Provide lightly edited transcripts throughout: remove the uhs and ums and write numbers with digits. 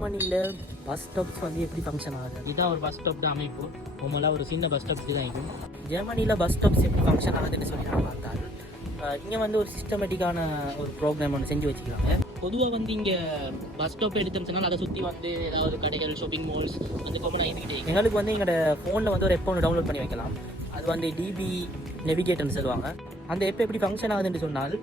ஜெர்மனியில் bus stops வந்து எப்படி ஃபங்க்ஷன் ஆகுது? இதுதான் ஒரு பஸ் ஸ்டாப் தான் அமைப்பு. நம்மளாம் ஒரு சின்ன பஸ் ஸ்டாப் தான் இருக்கும். ஜெர்மனியில் பஸ் ஸ்டாப்ஸ் எப்படி ஃபங்க்ஷன் ஆகுதுன்னு சொல்லி நான் பார்த்தால் இங்கே வந்து ஒரு சிஸ்டமேட்டிக்கான ஒரு ப்ரோக்ராம் ஒன்று செஞ்சு வச்சுக்கிறாங்க. பொதுவாக வந்து இங்கே பஸ் ஸ்டாப் எடுத்துச்சுன்னா அதை சுற்றி வந்து ஏதாவது கடைகள், ஷாப்பிங் மால்ஸ் வந்து காமனாக இருந்துக்கிட்டே எங்களுக்கு வந்து எங்களோட ஃபோனில் வந்து ஒரு எப்போ ஒன்று டவுன்லோட் பண்ணி வைக்கலாம். அது வந்து டிபி நெவிகேட்டர்னு சொல்லுவாங்க. அந்த எப்போ எப்படி ஃபங்க்ஷன் ஆகுதுன்னு சொன்னால்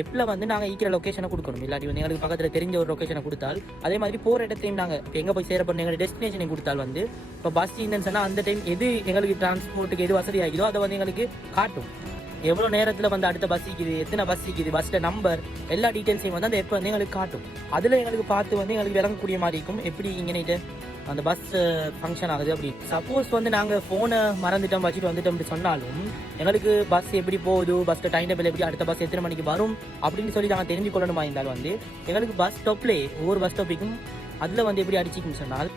எப்பில் வந்து நாங்கள் ஈக்கிற லொக்கேஷனை கொடுக்கணும். இல்லாட்டி வந்து எங்களுக்கு பக்கத்தில் தெரிஞ்ச ஒரு லொக்கேஷனை கொடுத்தால் அதே மாதிரி போகிற இடத்தையும் நாங்கள் இப்போ எங்கே போய் சேரப்படணும் எங்களோட டெஸ்டினேஷனை கொடுத்தால் வந்து இப்போ பஸ் இருந்துன்னு சொன்னால் அந்த டைம் எது எங்களுக்கு டிரான்ஸ்போர்ட்டுக்கு எது வசதி ஆகிதோ அதை வந்து எங்களுக்கு காட்டும். எவ்வளோ நேரத்தில் வந்து அடுத்த பஸ் இருக்குது, எத்தனை பஸ் இருக்குது, பஸ்ஸில் நம்பர், எல்லா டீட்டெயில்ஸையும் வந்து அந்த எப்போ வந்து எங்களுக்கு காட்டும். அதில் எங்களுக்கு பார்த்து வந்து எங்களுக்கு விளங்கக்கூடிய மாதிரி இருக்கும் எப்படி இங்கேட்டு அந்த பஸ் ஃபங்க்ஷன் ஆகுது. அப்படி சப்போஸ் வந்து நாங்கள் ஃபோனை மறந்துட்டோம் வச்சுட்டு வந்துட்டோம் அப்படி சொன்னாலும் எங்களுக்கு பஸ் எப்படி போகுது, பஸ்ஸில் டைம் டேபிள் எப்படி, அடுத்த பஸ் எத்தனை மணிக்கு வரும் அப்படின்னு சொல்லி நாங்கள் தெரிஞ்சு கொள்ளணுமா இருந்தாலும் வந்து எங்களுக்கு பஸ் ஸ்டாப்லேயே ஒவ்வொரு பஸ் ஸ்டாப்பிக்கும் அதில் வந்து எப்படி அடிச்சிக்குன்னு சொன்னால்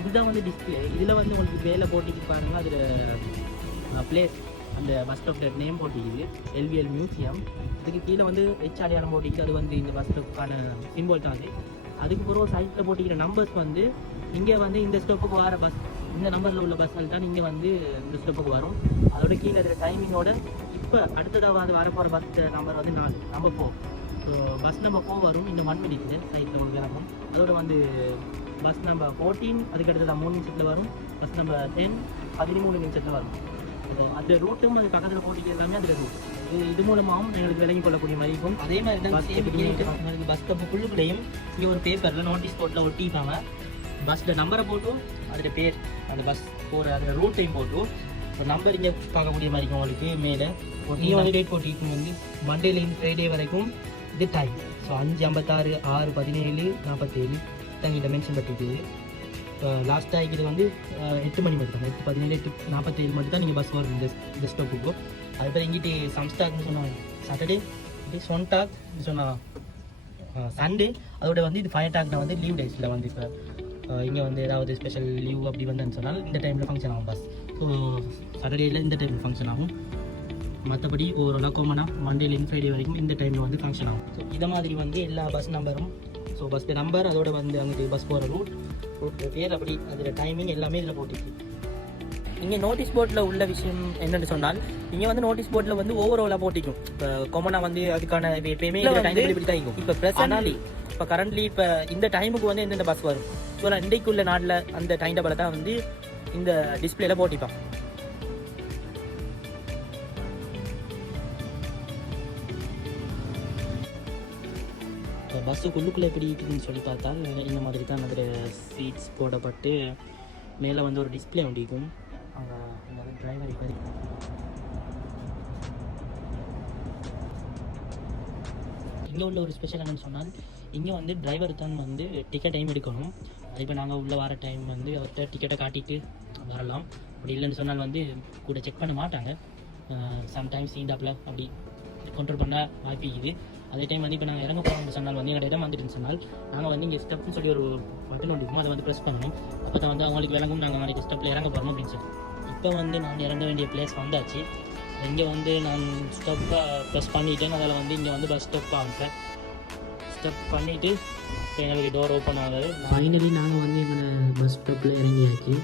இதுதான் வந்து டிஸ்பிளே. இதில் வந்து உங்களுக்கு வேலை போட்டிக்கு பாருங்கள், அதில் பிளேஸ் அந்த பஸ் ஸ்டாப்போட நேம் போட்டிக்குது எல்விஎல் மியூசியம். அதுக்கு கீழே வந்து அடையாளம் போட்டிக்கு அது வந்து இந்த பஸ் ஸ்டாப்புக்கான சிம்பிள் தான். அதுக்கு பிறகு சைட்டில் போட்டிக்கிற நம்பர்ஸ் வந்து இங்கே வந்து இந்த ஸ்டாப்புக்கு வர பஸ், இந்த நம்பரில் உள்ள பஸ்ஸில் தான் இங்கே வந்து இந்த ஸ்டாப்புக்கு வரும். அதோட கீழே இருக்கிற டைமிங்கோட இப்போ அடுத்ததாவது வரப்போகிற பஸ் நம்பர் வந்து 4 நம்பர் 4. ஸோ பஸ் நம்பர் 4 வரும். இந்த 1 மினிட் சைட்டில் உங்களுக்கு இறங்கும். அதோட வந்து பஸ் நம்பர் 14 அதுக்கு அடுத்தது 3 நிமிஷத்தில் வரும். பஸ் நம்பர் 10 13 நிமிஷத்தில் வரும். ஸோ அந்த ரூட்டும் அது பக்கத்தில் போட்டிக்கு எல்லாமே அதில் ரூட் இது மூலமாகவும் எங்களுக்கு விளங்கி கொள்ளக்கூடிய மாதிரி இருக்கும். அதே மாதிரி தான் உங்களுக்கு பஸ் ஸ்டாப்புக்குள்ளுக்குள்ளேயும் இங்கே ஒரு பேப்பரில் நோட்டீஸ் போர்ட்டில் ஒட்டிப்பாங்க. பஸ்ஸில் நம்பரை போட்டும் அதில் பேர், அந்த பஸ் போகிற அதில் ரூட்டையும் போட்டும் ஒரு நம்பர் இங்கே பார்க்கக்கூடிய மாதிரி இருக்கும். உங்களுக்கு மேலே நீங்கள் வந்து டேட் போட்டிருக்கும் வந்து மண்டேலேருந்து ஃப்ரைடே வரைக்கும் இது டைம். ஸோ 5:56, 6:17, 47 தங்கிட்ட மென்ஷன் பண்ணிட்டு இப்போ லாஸ்ட்டாக இது வந்து 8 மணி மட்டும் தான், 8:17, 8:47 மட்டும் தான் நீங்கள் பஸ் வரும் இந்த ஸ்டாப்புக்கு. அதுக்கப்புறம் எங்கிட்ட சம்ஸ்டாக்னு சொன்னாங்க சாட்டர்டே, இது சொன்டாக் சொன்னால் சண்டே. அதோட வந்து இது 5 டாக்னா வந்து லீவ் டேஸில் வந்து இப்போ இங்கே வந்து ஏதாவது ஸ்பெஷல் லீவ் அப்படி வந்தேன்னு சொன்னால் இந்த டைமில் ஃபங்க்ஷன் ஆகும் பஸ். ஸோ சாட்டர்டேயில் இந்த டைமில் ஃபங்க்ஷன் ஆகும். மற்றபடி ஒரு காமனாக மண்டேலேருந்து ஃப்ரைடே வரைக்கும் இந்த டைமில் வந்து ஃபங்க்ஷன் ஆகும். ஸோ இதை மாதிரி வந்து எல்லா பஸ் நம்பரும், ஸோ பஸ் நம்பர் அதோட வந்து அங்கே பஸ் போகிற ரூட் பேர் அப்படி அதில் டைமிங் எல்லாமே இதில் போட்டிருக்கு. இங்கே நோட்டீஸ் போர்ட்டில் உள்ள விஷயம் என்னென்னு சொன்னால் இங்கே வந்து நோட்டீஸ் போர்ட்டில் வந்து ஓவராலாக போட்டிக்கும். இப்போ காமனாக வந்து அதுக்கான எப்பயுமே டைம் இப்படி தான் இருக்கும். இப்போ ப்ரெசன்ட்லி இப்போ கரண்ட்லி இப்போ இந்த டைமுக்கு வந்து எந்தெந்த பஸ் வரும் ஸோ நான் இன்றைக்குள்ள நாட்டில் அந்த டைம் டேபிளை தான் வந்து இந்த டிஸ்பிளேல போட்டிப்பான். இப்போ பஸ்ஸுக்குள்ளுக்குள்ளே எப்படி இருக்குதுன்னு சொல்லி பார்த்தா இந்த மாதிரி தான் அதில் சீட்ஸ் போடப்பட்டு மேலே வந்து ஒரு டிஸ்பிளே ஒண்டிக்கும். அங்கே இந்த டிரைவர் இப்போ இங்கே உள்ள ஒரு ஸ்பெஷல் என்னன்னு சொன்னால் இங்கே வந்து டிரைவர் தான் வந்து டிக்கெட் டைம் எடுக்கணும். இப்போ நாங்கள் உள்ளே வர டைம் வந்து அவர்கிட்ட டிக்கெட்டை காட்டிட்டு வரலாம். அப்படி இல்லைன்னு சொன்னால் வந்து கூட செக் பண்ண மாட்டாங்க. சம்டைம்ஸ் ஈண்டாப்பில் அப்படி கண்ட்ரோல் பண்ண வாய்ப்பிக்குது. அதே டைம் வந்து இப்போ நாங்கள் இறங்க போகிறோம்னு சொன்னால் வந்து எங்களோட இடம் வந்துட்டுன்னு சொன்னால் நாங்கள் வந்து இங்கே ஸ்டெப்னு சொல்லி ஒரு பட்டன் ஒன்று அதை வந்து ப்ரெஸ் பண்ணணும். அப்போ தான் வந்து அவங்களுக்கு விளங்கும் நாங்கள் நாளைக்கு ஸ்டெப்பில் இறங்க போகிறோம் அப்படின்னு சொல்லி. இப்போ வந்து நான் இறங்க வேண்டிய பிளேஸ் வந்தாச்சு. இங்கே வந்து நான் ஸ்டெப்பை ப்ரெஸ் பண்ணிவிட்டேன். அதில் வந்து இங்கே வந்து பஸ் ஸ்டெப் ஆகுறேன். ஸ்டெப் பண்ணிவிட்டு எங்களுக்கு டோர் ஓப்பன் ஆகுது. ஃபைனலி நாங்கள் வந்து எங்களை பஸ் ஸ்டாப்பில் இறங்கியாச்சு.